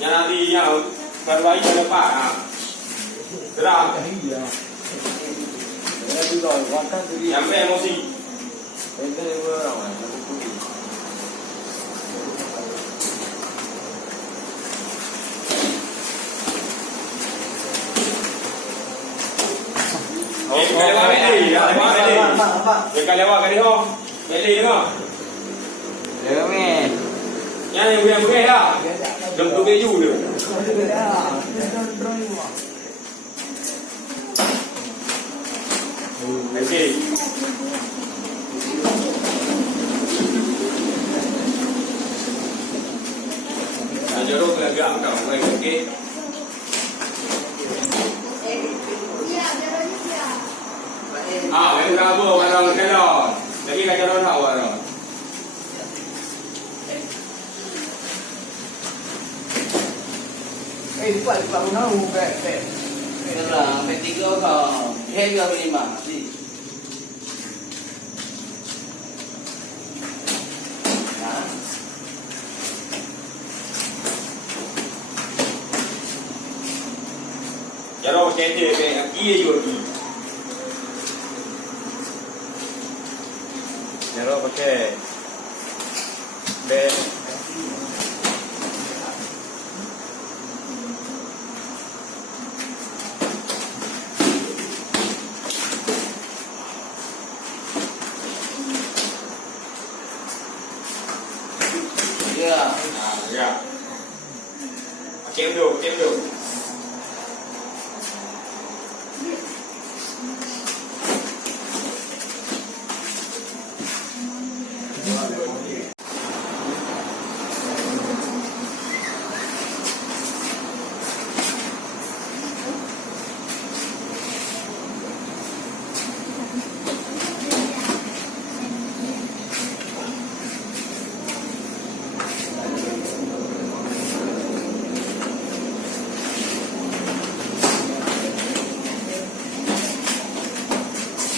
Yang nanti yang baru lagi ada Pak. Gerak. Sampai emosi. Kali lewat Meli, lewat Meli. Kali lewat kali ho. Meli tengok. Lewat Meli. Yang bukan dah. Jom tu keju dia. Okey. Jorok agak kau baik okey. Yang berapa barang kelon. Lagi kat jalan tahu barang. Buat tahu bet. Kerana P3 kau harga berlima. Jorok kereta ke kia juga ni. Jorok pakai beg. Ya. Ya. Cek dulu.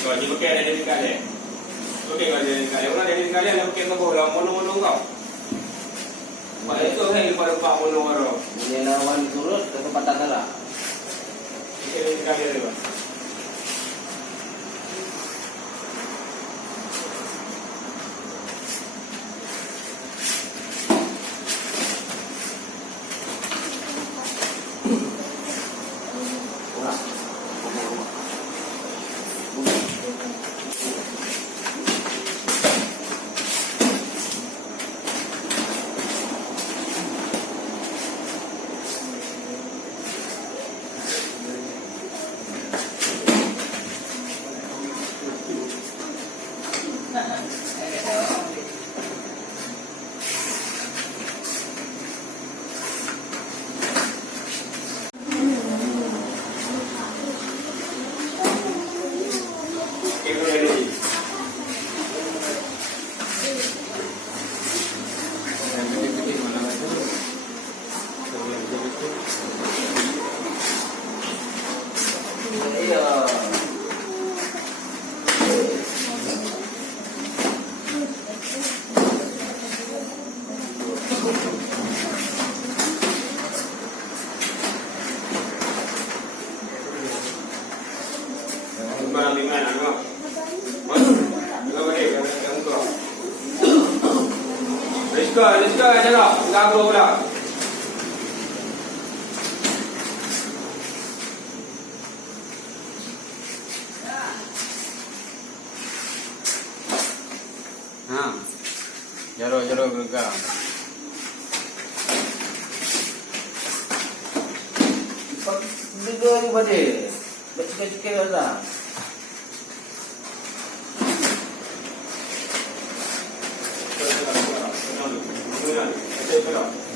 Kalau dia pakai ada dekat dia. Okey kalau dia dekat dia. Orang ada dekat dia pakai kau lah mono-mono kau. Mak itu hai pada pak mono orang. Dia lawan turut ke tempat tangga. Pakai dekat dia tu. Mana di mana kau? Kau balik yang kau. Rizka aja lah. Enggak perlu pula. Jorok gerak. Dua ni pada. Bercikir-cikir lah. Betul.